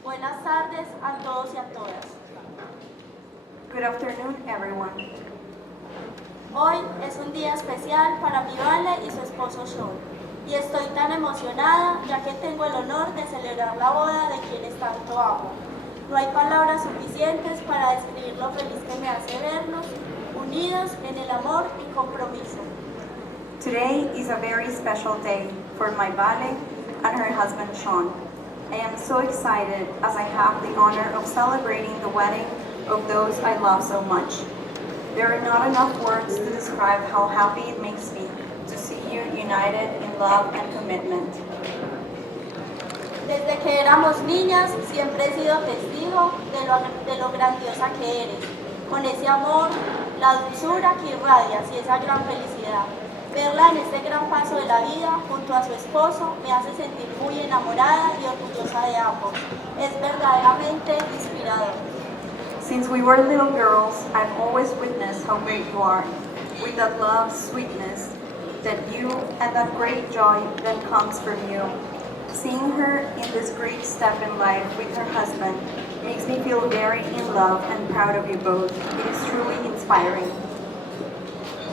Buenas tardes a todos y a todas. Good afternoon, everyone. Hoy es un día especial para mi Vale y su esposo Sean. Y estoy tan emocionada ya que tengo el honor de celebrar la boda de quienes tanto amo. No hay palabras suficientes para describir lo feliz que me hace verlos, unidos en el amor y compromiso. Today is a very special day for my Vale and her husband Sean. I am so excited as I have the honor of celebrating the wedding of those I love so much. There are not enough words to describe how happy it makes me to see you united in love and commitment. Desde que éramos niñas siempre he sido testigo de lo grandiosa que eres, con ese amor, la dulzura que irradias y esa gran felicidad. Verla en este gran paso de la vida junto a su esposo me hace sentir muy enamorada y orgullosa de ambos. Es verdaderamente inspirador. Since we were little girls, I've always witnessed how great you are, with that love, sweetness that you and that great joy that comes from you. Seeing her in this great step in life with her husband makes me feel very in love and proud of you both. It is truly inspiring.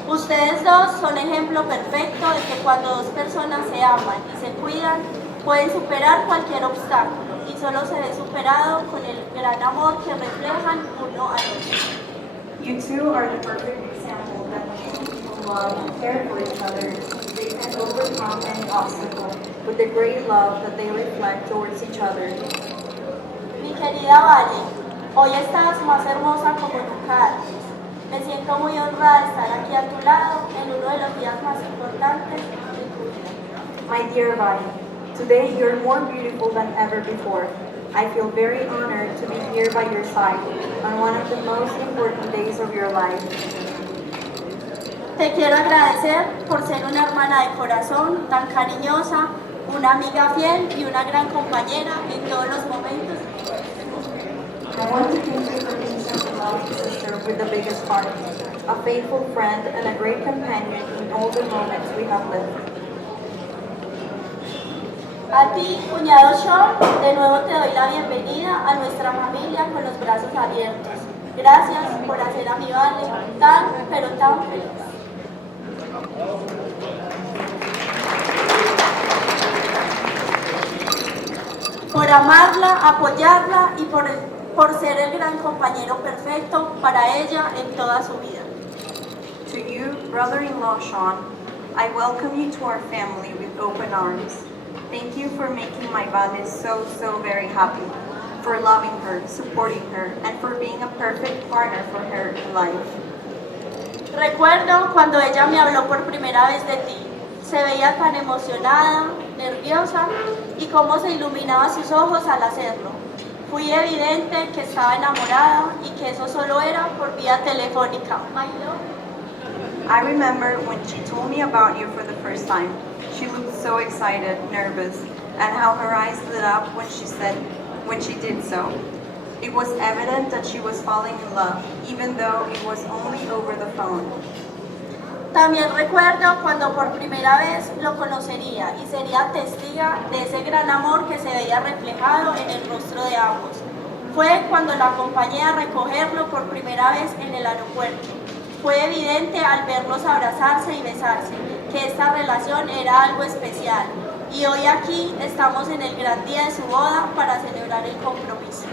Ustedes dos son ejemplo perfecto de que cuando dos personas se aman y se cuidan, pueden superar cualquier obstáculo y solo se ve superado con el gran amor que reflejan uno al otro. You two are the perfect example that when two people love and care for each other, they can overcome any obstacle with the great love that they reflect towards each other. Mi querida Vale, hoy estás más hermosa como nunca antes. Me siento muy honrada de estar aquí a tu lado en uno de los días más importantes de tu vida. My dear Vali, today you're more beautiful than ever before. I feel very honored to be here by your side on one of the most important days of your life. Te quiero agradecer por ser una hermana de corazón tan cariñosa, una amiga fiel y una gran compañera en todos los momentos. I want to thank you for being such a loving sister with the biggest heart, a faithful friend and a great companion in all the moments we have lived. A ti, cuñado Sean, de nuevo te doy la bienvenida a nuestra familia con los brazos abiertos. Gracias por hacer a mi Vale tan, pero tan feliz. Por amarla, apoyarla y por ser el gran compañero perfecto para ella en toda su vida. To you, brother-in-law Sean, I welcome you to our family with open arms. Thank you for making my Vale so very happy, for loving her, supporting her, and for being a perfect partner for her in life. Recuerdo cuando ella me habló por primera vez de ti. Se veía tan emocionada, nerviosa y cómo se iluminaba sus ojos al hacerlo. Fui evidente que estaba enamorada y que eso solo era por vía telefónica. I remember when she told me about you for the first time. She looked so excited, nervous, and how her eyes lit up when she did so. It was evident that she was falling in love, even though it was only over the phone. También recuerdo cuando por primera vez lo conocería y sería testiga de ese gran amor que se veía reflejado en el rostro de ambos. Fue cuando la acompañé a recogerlo por primera vez en el aeropuerto. Fue evidente al verlos abrazarse y besarse que esta relación era algo especial. Y hoy aquí estamos en el gran día de su boda para celebrar el compromiso.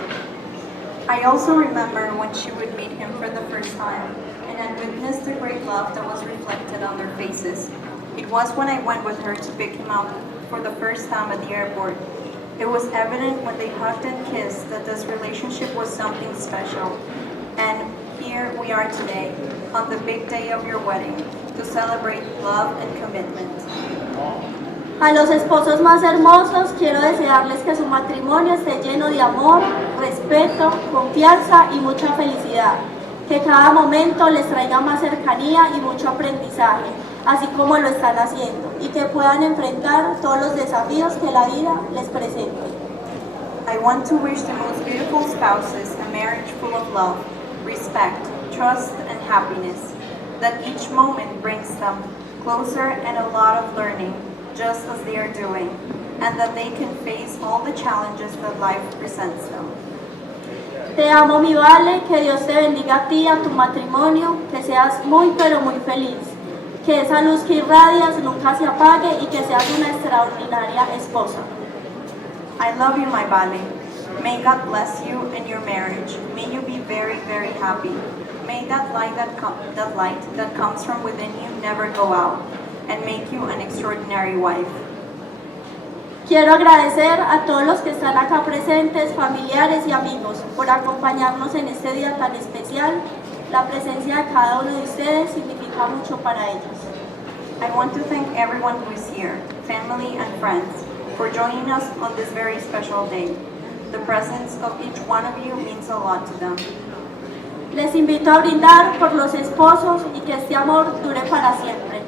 I also remember when she would meet him for the first time and witnessed the great love that was reflected on their faces. It was when I went with her to pick him up for the first time at the airport. It was evident when they hugged and kissed that this relationship was something special. And here we are today, on the big day of your wedding, to celebrate love and commitment. A los esposos más hermosos quiero desearles que su matrimonio esté lleno de amor, respeto, confianza y mucha felicidad. Que cada momento les traiga más cercanía y mucho aprendizaje, así como lo están haciendo, y que puedan enfrentar todos los desafíos que la vida les presente. I want to wish the most beautiful spouses a marriage full of love, respect, trust, and happiness, that each moment brings them closer and a lot of learning, just as they are doing, and that they can face all the challenges that life presents them. Te amo, mi Vale, que Dios te bendiga a ti y a tu matrimonio, que seas muy pero muy feliz, que esa luz que irradias nunca se apague y que seas una extraordinaria esposa. I love you, my Vale. May God bless you and your marriage. May you be very happy. May that light that comes from within you never go out, and make you an extraordinary wife. Quiero agradecer a todos los que están acá presentes, familiares y amigos, por acompañarnos en este día tan especial. La presencia de cada uno de ustedes significa mucho para ellos. I want to thank everyone who is here, family and friends, for joining us on this very special day. The presence of each one of you means a lot to them. Les invito a brindar por los esposos y que este amor dure para siempre.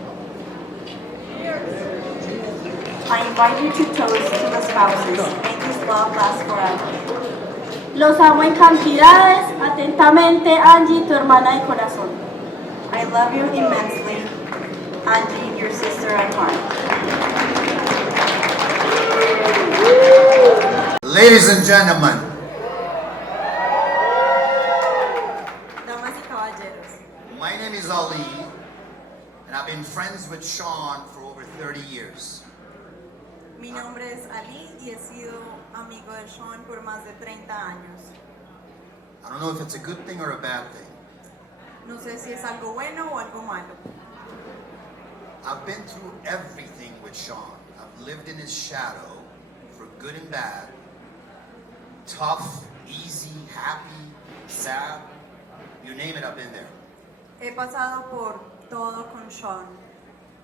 I invite you to toast to the spouses. May this love last forever. Los amo en cantidades. Atentamente, Angie, tu hermana de corazón. I love you immensely, Angie, your sister at heart. Ladies and gentlemen, Damas y caballeros, my name is Ali, and I've been friends with Sean for over 30 years. mi nombre es Ali y he sido amigo de Sean por más de 30 años. I don't know if it's a good thing or a bad thing. No sé si es algo bueno o algo malo. I've been through everything with Sean. I've lived in his shadow for good and bad. Tough, easy, happy, sad. You name it, I've been there. He pasado por todo con Sean.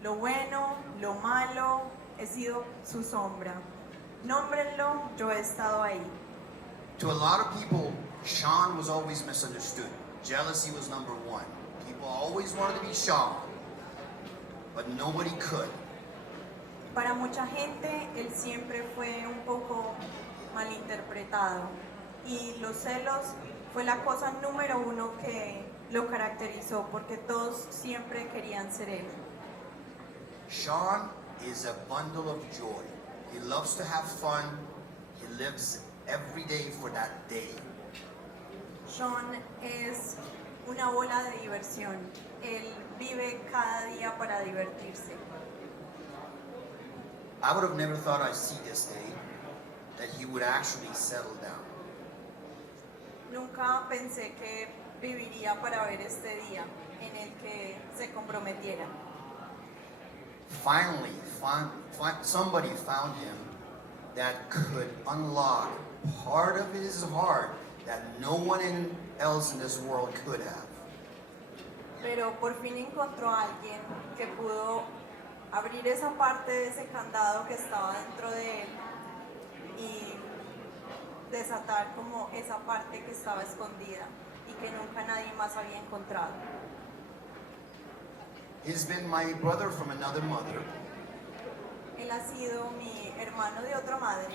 Lo bueno, lo malo, he sido su sombra. Nómbrenlo, yo he estado ahí. To a lot of people, Sean was always misunderstood. Jealousy was number one. People always wanted to be Sean, but nobody could. Para mucha gente, él siempre fue un poco malinterpretado y los celos fue la cosa número uno que lo caracterizó porque todos siempre querían ser él. Sean is a bundle of joy. He loves to have fun. He lives every day for that day. Sean es una bola de diversión. Él vive cada día para divertirse. I would have never thought I'd see this day, that he would actually settle down. Nunca pensé que viviría para ver este día en el que se comprometiera. Finally, somebody found him that could unlock part of his heart that no one else in this world could have. Pero por fin encontró a alguien que pudo abrir esa parte de ese candado que estaba dentro de él y desatar como esa parte que estaba escondida y que nunca nadie más había encontrado. He's been my brother from another mother. Él ha sido mi hermano de otra madre.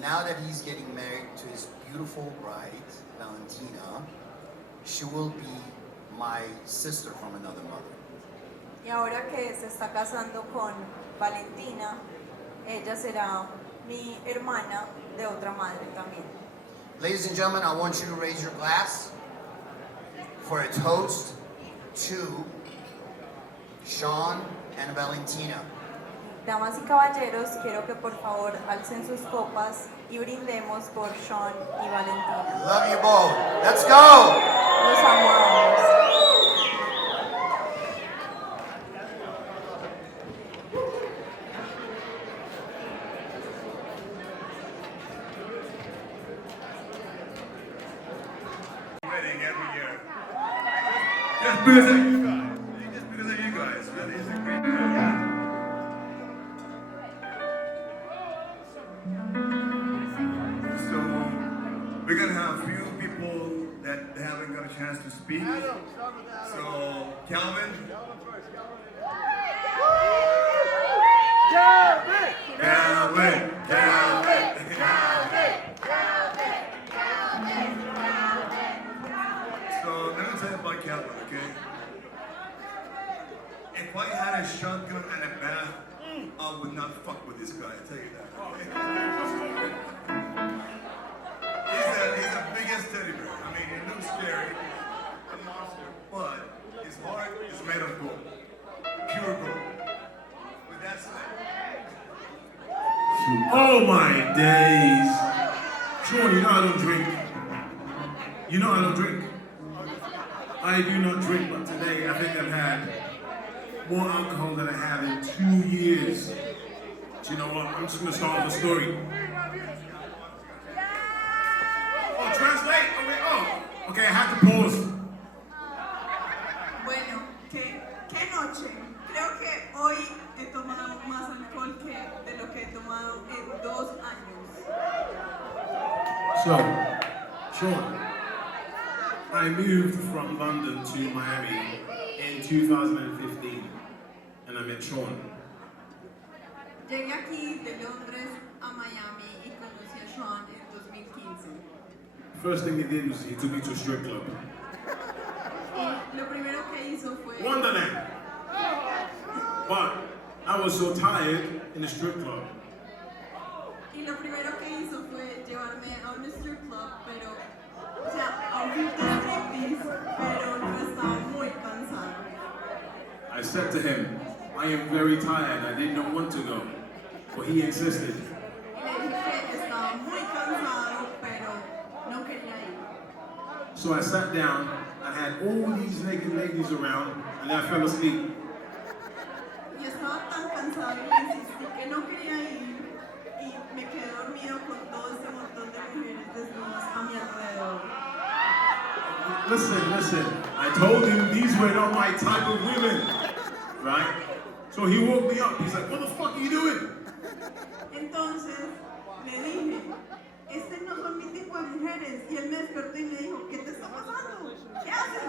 Now that he's getting married to his beautiful bride, Valentina, she will be my sister from another mother. Y ahora que se está casando con Valentina, ella será mi hermana de otra madre también. Ladies and gentlemen, I want you to raise your glass for a toast to Sean and Valentina. Damas y caballeros, quiero que por favor alcen sus copas y brindemos por Sean y Valentina. Love you both. Let's go! Los amo a ambos. Wedding every year. Just because of you guys. Just because of you guys. Really is a great wedding. So we're gonna have a few people that haven't got a chance to speak. So Calvin. Calvin. So let me tell you about Calvin, okay? If I had a shotgun and a bat, I would not fuck with this guy, I tell you that. He's the biggest teddy bear. I mean, he looks scary, a monster, but his heart is made of gold. Pure gold. With that said. Oh my days. Sean, you know I don't drink. You know I don't drink. I do not drink, but today I think I've had more alcohol than I have in 2 years. Do you know what? I'm just gonna start with a story. Oh, translate? Oh, wait, oh. Okay, I had to pause. Bueno, qué noche. Creo que hoy he tomado más alcohol que de lo que he tomado en 2 años. So, Sean, I moved from London to Miami in 2015, and I met Sean. Llegué aquí de Londres a Miami y conocí a Sean en 2015. First thing he did was he took me to a strip club. Y lo primero que hizo fue... Wonderland! But I was so tired in the strip club. Y lo primero que hizo fue llevarme a un strip club, pero, o sea, a un club de striptease, pero yo estaba muy cansada. I said to him, I am very tired. I did not want to go, but he insisted. Y le dije que estaba muy cansado, pero no quería ir. So I sat down. I had all these naked ladies around, and then I fell asleep. Y estaba tan cansado y le insistí que no quería ir y me quedé dormido con todo ese montón de mujeres desnudas a mi alrededor. Listen. I told him these were not my type of women, right? So he woke me up. He's like, what the fuck are you doing? Entonces le dije, este no son mi tipo de mujeres. Y él me despertó y me dijo, ¿qué te está pasando? ¿Qué haces?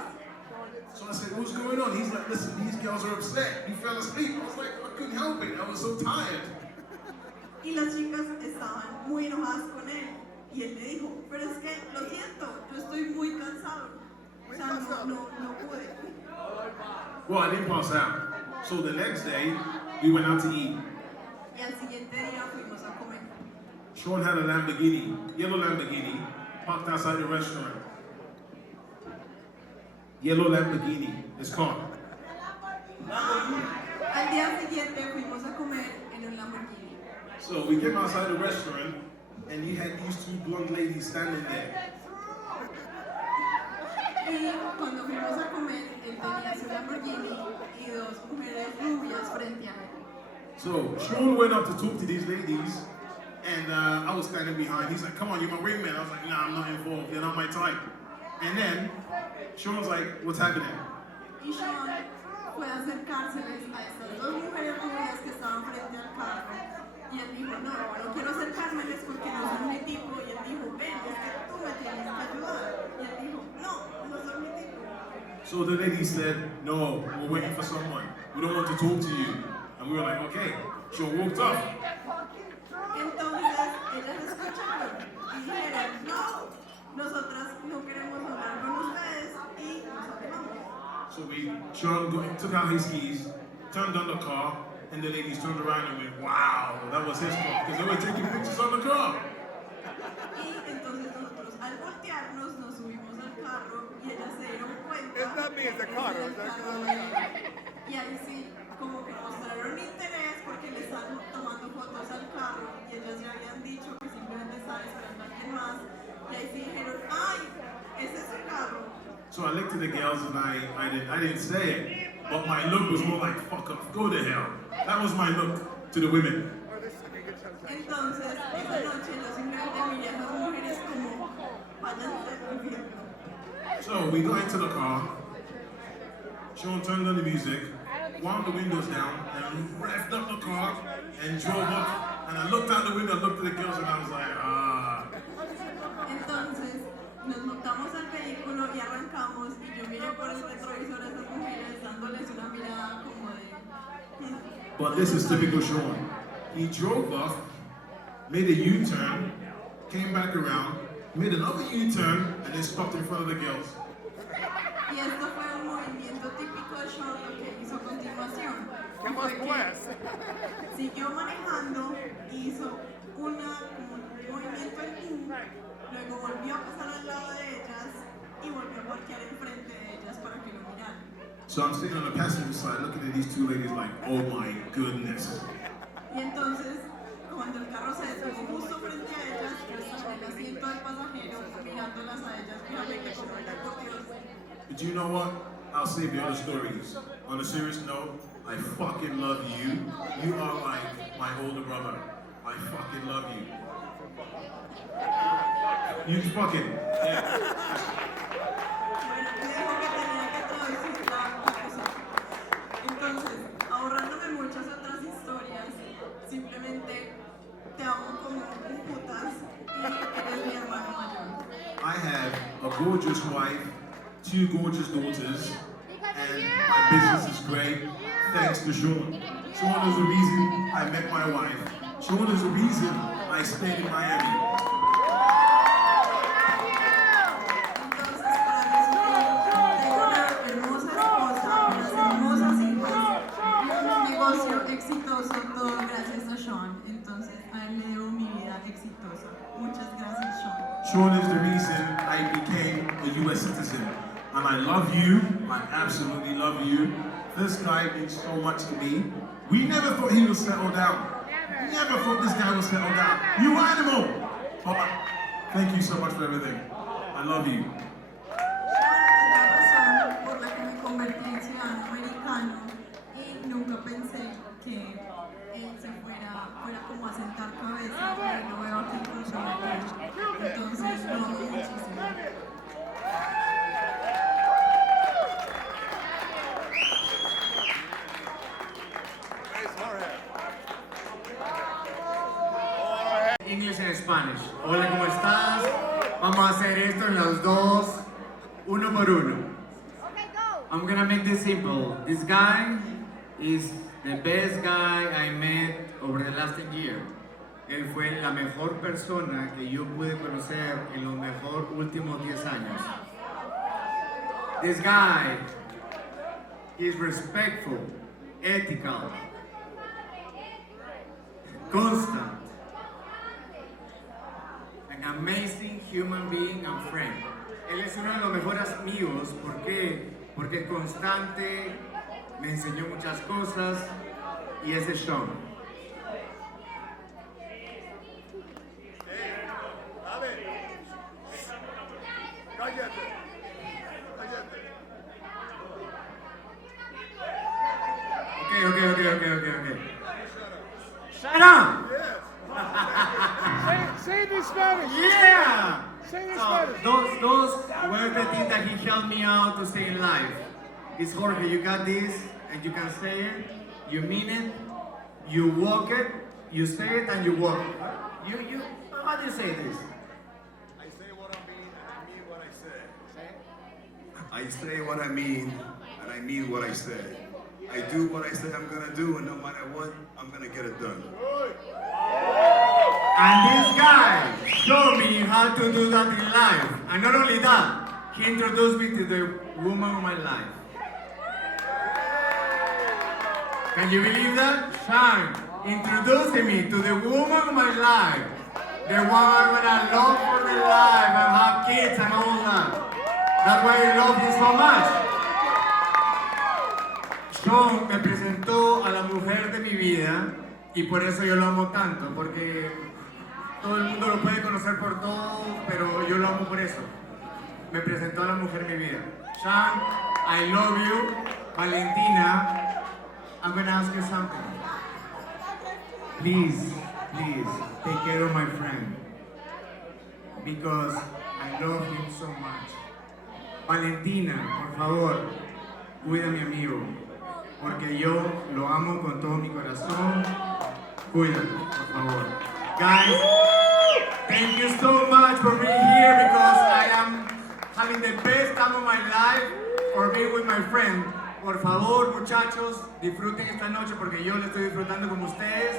So I said, what's going on? He's like, listen, these girls are upset. You fell asleep. I was like, I couldn't help it. I was so tired. Y las chicas estaban muy enojadas con él. Y él le dijo, pero es que lo siento, yo estoy muy cansado. O sea, no pude. Well, I didn't pass out. So the next day, we went out to eat. Y al siguiente día fuimos a comer. Sean had a Lamborghini, yellow Lamborghini, parked outside the restaurant. Yellow Lamborghini, his car. Al día siguiente fuimos a comer en un Lamborghini. So we came outside the restaurant, and you had these two blonde ladies standing there. Y cuando fuimos a comer, él tenía su Lamborghini y dos mujeres rubias frente a él. So Sean went up to talk to these ladies, and I was standing behind. He's like, come on, you're my wingman. I was like, nah, I'm not involved. You're not my type. And then Sean was like, what's happening? Y Sean fue a acercárseles a estas dos mujeres rubias que estaban frente al carro. Y él dijo, no quiero acercármeles porque no son mi tipo. Y él dijo, ven, es que tú me tienes que ayudar. Y él dijo, no son mi tipo. So the lady said, no, we're waiting for someone. We don't want to talk to you. And we were like, okay. Sean walked off. Entonces, ellas escucharon y dijeron, no, nosotras no queremos hablar con ustedes y nos alejamos. So Sean took out his keys, turned on the car, and the ladies turned around and went, wow, that was his car. Because they were taking pictures on the car. Y entonces nosotros al voltearnos nos subimos al carro y ellas se dieron cuenta. It's not me, it's the car. Y ahí sí, como que mostraron interés porque le estaban tomando fotos al carro y ellas ya habían dicho que simplemente estaban esperando a alguien más. Y ahí sí dijeron, ay, ese es su carro. So I looked at the girls and I didn't say it, but my look was more like, fuck off, go to hell. That was my look to the women. Entonces, esa noche yo simplemente miré a las mujeres como, váyanse al infierno. So we got into the car. Sean turned on the music, wound the windows down, and revved up the car and drove up. And I looked out the window, looked at the girls, and I was like, ah. Entonces, nos montamos al vehículo y arrancamos y yo miré por el retrovisor a esas mujeres dándoles una mirada como de... But this is typical Sean. He drove off, made a U-turn, came back around, made another U-turn, and then stopped in front of the girls. Y esto fue un movimiento típico de Sean lo que hizo a continuación. ¿Qué más pues? Siguió manejando, hizo un movimiento en U, luego volvió a pasar al lado de ellas y volvió a parquear enfrente de ellas para que lo miraran. So I'm sitting on the passenger side looking at these two ladies like, oh my goodness. Y entonces, cuando el carro se detuvo justo frente a ellas, yo estaba en el asiento del pasajero mirándolas a ellas puramente como por Dios. But you know what? I'll save the other stories. On a serious note, I fucking love you. You are like my older brother. I fucking love you. You fucking. Yeah. Bueno, me dijo que tenía que traducir la cosa. Entonces, ahorrándome muchas otras historias, simplemente te amo como un putas y eres mi hermano mayor. I have a gorgeous wife, 2 gorgeous daughters, and my business is great thanks to Sean. Sean is the reason I met my wife. Sean is the reason I stayed in Miami. Exitoso, todo gracias a Sean. Entonces, a él le debo mi vida Sean is the reason I became a US citizen. And I love you, I absolutely love you. This guy means so much to me. We never thought he would settle down. Never thought this guy would settle down. You animal! But thank you so much for everything. I love you. La razón por la que me convertí en ciudadano americano y nunca pensé que él se fuera como a sentar cabeza y lo veo aquí con su marido. Entonces lo amo muchísimo. English and Spanish. Hola, ¿cómo estás? Vamos a hacer esto en los dos, uno por uno. I'm gonna make this simple. This guy is the best guy I met over the last 10 years. Él fue la mejor persona que yo pude conocer en los mejor últimos 10 años. This guy is respectful, ethical, constant, an amazing human being and friend. Él es uno de los mejores amigos. ¿Por qué? Porque es constante, me enseñó muchas cosas y ese es Sean. Okay. Shut up! Say it in Spanish. Yeah! Say it in So, Spanish. those were the things that he helped me out to stay in life. It's Jorge, you got this, and you can say it, you mean it, you walk it, you say it, and you walk it. How do you say this? I say what I mean and I mean what I say. I say what I mean, and I mean what I say. I do what I say I'm gonna do, and no matter what, I'm gonna get it done. And this guy showed me how to do that in life. And not only that, he introduced me to the woman of my life. Can you believe that? Sean introducing me to the woman of my life. The one I'm gonna love for the life and have kids and all that. That's why I love him so much. Sean me presentó a la mujer de mi vida y por eso yo lo amo tanto, porque todo el mundo lo puede conocer por todo, pero yo lo amo por eso. Me presentó a la mujer de mi vida. Sean, I love you. Valentina, I'm gonna ask you something. Please, take care of my friend, because I love him so much. Valentina, por favor, cuida a mi amigo, porque yo lo amo con todo mi corazón. Cuídalo, por favor. Guys, thank you so much for being here, because I am having the best time of my life for being with my friend. Por favor, muchachos, disfruten esta noche porque yo la estoy disfrutando como ustedes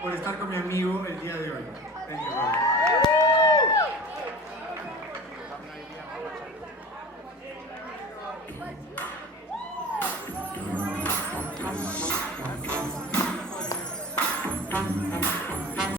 por estar con mi amigo el día de hoy. Thank you, brother.